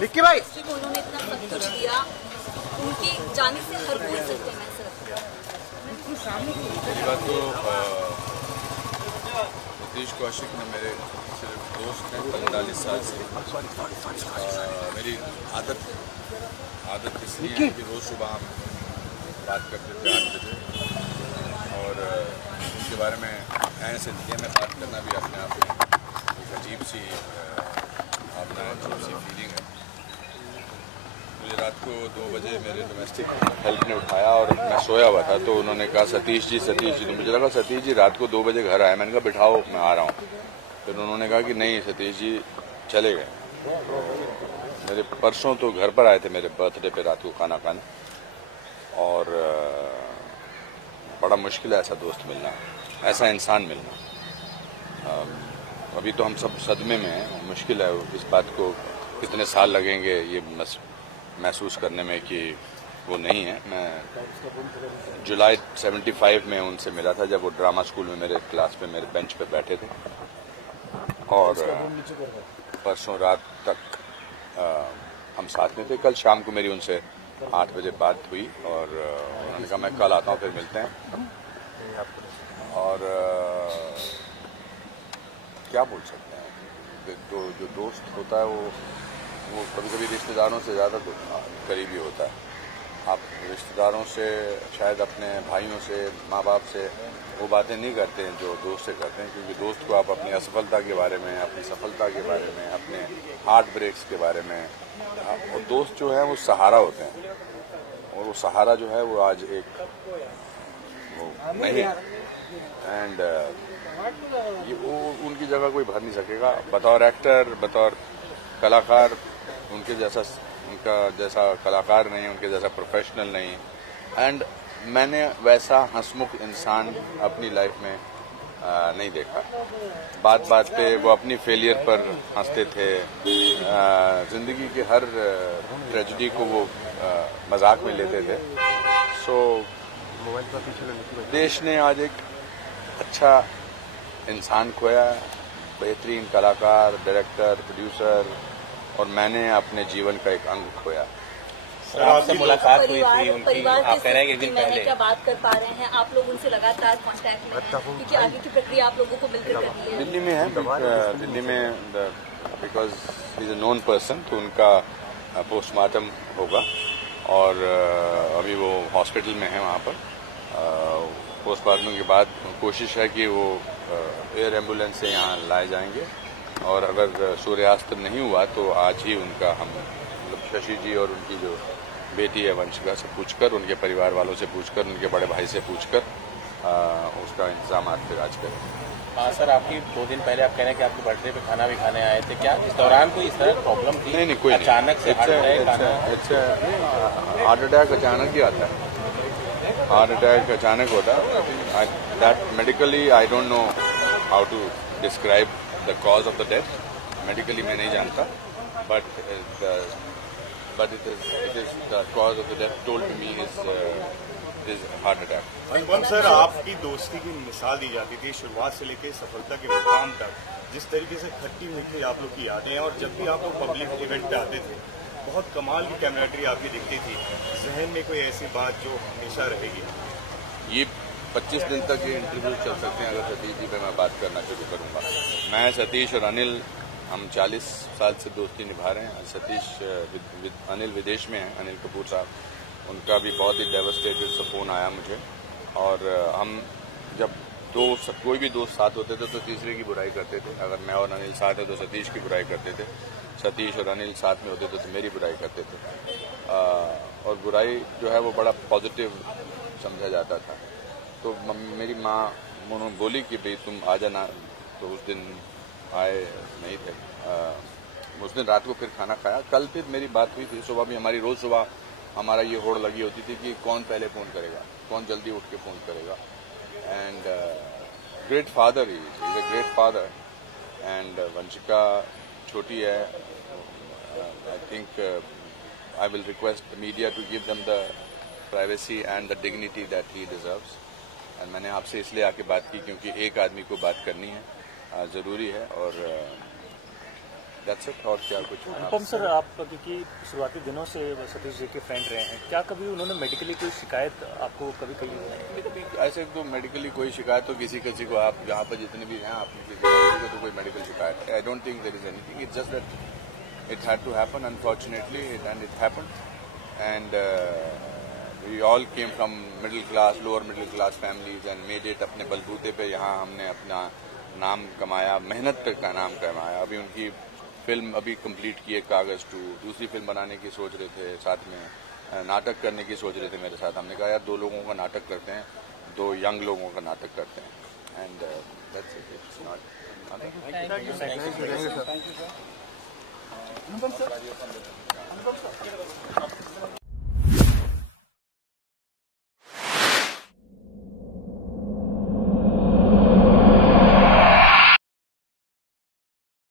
विक्की भाई उन्होंने इतना सब कुछ दिया, उनकी जाने से हर कोई सत्य में बात तो सतीश कौशिक ने मेरे सिर्फ दोस्त हैं 45 साल से। मेरी आदत इसलिए है कि रोज़ सुबह हम बात करते थे 8 बजे, और उनके बारे में ऐसे में बात करना भी अपने आप में एक अजीब सी फीलिंग है। मुझे रात को 2 बजे मेरे डोमेस्टिक हेल्प ने उठाया और मैं सोया हुआ था, तो उन्होंने कहा सतीश जी। तो मुझे लगा सतीश जी रात को 2 बजे घर आए। मैंने कहा बिठाओ मैं आ रहा हूँ। फिर उन्होंने कहा कि नहीं सतीश जी चले गए। तो मेरे परसों तो घर पर आए थे मेरे बर्थडे पे रात को खाना खाने, और बड़ा मुश्किल है ऐसा दोस्त मिलना, ऐसा इंसान मिलना। अभी तो हम सब सदमे में हैं। मुश्किल है इस बात को, कितने साल लगेंगे ये महसूस करने में कि वो नहीं है। मैं जुलाई 75 में उनसे मिला था, जब वो ड्रामा स्कूल में मेरे क्लास पे मेरे बेंच पे बैठे थे, और परसों रात तक हम साथ में थे। कल शाम को मेरी उनसे 8 बजे बात हुई, और उन्होंने कहा मैं कल आता हूँ, फिर मिलते हैं। और क्या बोल सकते हैं, जो दोस्त होता है वो कभी कभी रिश्तेदारों से ज़्यादा करीबी होता है। आप रिश्तेदारों से शायद अपने भाइयों से, माँ बाप से वो बातें नहीं करते हैं जो दोस्त से करते हैं, क्योंकि दोस्त को आप अपनी असफलता के बारे में, अपनी सफलता के बारे में, अपने हार्ट ब्रेक्स के बारे में, और दोस्त जो है वो सहारा होते हैं, और वो सहारा जो है वो आज एक वो नहीं है। एंड ये वो उनकी जगह कोई भर नहीं सकेगा। बतौर एक्टर, बतौर कलाकार, उनका जैसा कलाकार नहीं, उनके जैसा प्रोफेशनल नहीं। एंड मैंने वैसा हंसमुख इंसान अपनी लाइफ में नहीं देखा। बात बात पे वो अपनी फेलियर पर हंसते थे, जिंदगी के हर ट्रेजेडी को वो मजाक में लेते थे। सो देश ने आज एक अच्छा इंसान खोया, बेहतरीन कलाकार, डायरेक्टर, प्रोड्यूसर, और मैंने अपने जीवन का एक अंग खोया। सर आपसे मुलाकात हुई थी उनकी, आप कह रहे हैं कि एक दिन पहले क्या बात कर पा रहे हैं? आप लोग उनसे लगातार कांटेक्ट में हैं, क्योंकि आगे की प्रक्रिया आप लोगों को मिलकर करनी है। दिल्ली में है, दिल्ली में because he is a known person, तो उनका पोस्टमार्टम होगा, और अभी वो हॉस्पिटल में है वहाँ पर। पोस्टमार्टम के बाद कोशिश है कि वो एयर एम्बुलेंस से यहाँ लाए जाएंगे, और अगर सूर्यास्त नहीं हुआ तो आज ही उनका हम शशि जी और उनकी जो बेटी है वंशिका से पूछकर, उनके परिवार वालों से पूछकर, उनके बड़े भाई से पूछकर उसका इंतजाम आज फिर आज करें। हाँ सर, आपकी 2 दिन पहले आप कह रहे हैं कि आपके बर्थडे पे खाना भी खाने आए थे, क्या इस दौरान कोई इस तरह प्रॉब्लम थी? नहीं, कोई अचानक से हार्ट अटैक अचानक ही आता है, हार्ट अटैक अचानक होता है। That medically I don't know how to describe the cause of the death. Medically मैं नहीं जानता, but it is the cause of the death told to me is heart attack. Anupam sir, आपकी दोस्ती की मिसाल दी जाती थी शुरुआत से लेकर सफलता के मुकाम तक। जिस तरीके से खट्टी मीठी आप लोग की यादें हैं, और जब भी आप लोग पब्लिक इवेंट पे आते थे बहुत कमाल की कैमराटरी आपकी दिखती थी। जहन में कोई ऐसी बात जो हमेशा रहेगी? ये 25 दिन तक ये इंटरव्यू चल सकते हैं अगर सतीश जी पे मैं बात करना शुरू करूंगा। मैं, सतीश और अनिल, हम 40 साल से दोस्ती निभा रहे हैं। सतीश अनिल विदेश में हैं, अनिल कपूर साहब, उनका भी बहुत ही डेवस्टेटेड सा फोन आया मुझे। और हम जब कोई भी दोस्त साथ होते थे तो तीसरे की बुराई करते थे। अगर मैं और अनिल साथ हैं तो सतीश की बुराई करते थे, सतीश और अनिल साथ में होते थे तो मेरी बुराई करते थे। और बुराई जो है वो बड़ा पॉजिटिव समझा जाता था। तो मेरी माँ बोली कि भाई तुम आ जाना, तो उस दिन आए नहीं थे। उस दिन रात को फिर खाना खाया। कल फिर मेरी बात हुई थी, सुबह भी हमारी रोज सुबह हमारा ये होड़ लगी होती थी कि कौन पहले फोन करेगा, कौन जल्दी उठ के फोन करेगा। And great father, is a great father. And Vanshika छोटी है, I think I will request the media to give them the privacy and the dignity that he deserves. And मैंने आपसे इसलिए आके बात की क्योंकि एक आदमी को बात करनी है, ज़रूरी है, और दैट्स इट। और क्या कुछ। अनुपम सर, आप क्योंकि शुरुआती दिनों से सतीश जी के फ्रेंड रहे हैं, क्या कभी उन्होंने मेडिकली कोई शिकायत आपको कभी कही? ऐसे तो मेडिकली कोई शिकायत तो किसी को आप यहाँ पर जितने भी हैं, आप किसी को तो कोई मेडिकल शिकायत, I don't think there is anything, it's just that it had to happen unfortunately, and it happened. And we all came from middle class, lower middle class families, and made it अपने बलबूते पे यहाँ हमने अपना नाम कमाया, मेहनत का नाम कमाया। अभी उनकी फिल्म अभी कंप्लीट की है कागज 2, दूसरी फिल्म बनाने की सोच रहे थे, साथ में नाटक करने की सोच रहे थे मेरे साथ। हमने कहा यार 2 लोगों का नाटक करते हैं, 2 यंग लोगों का नाटक करते हैं, and that's it, it's not. Thank you sir.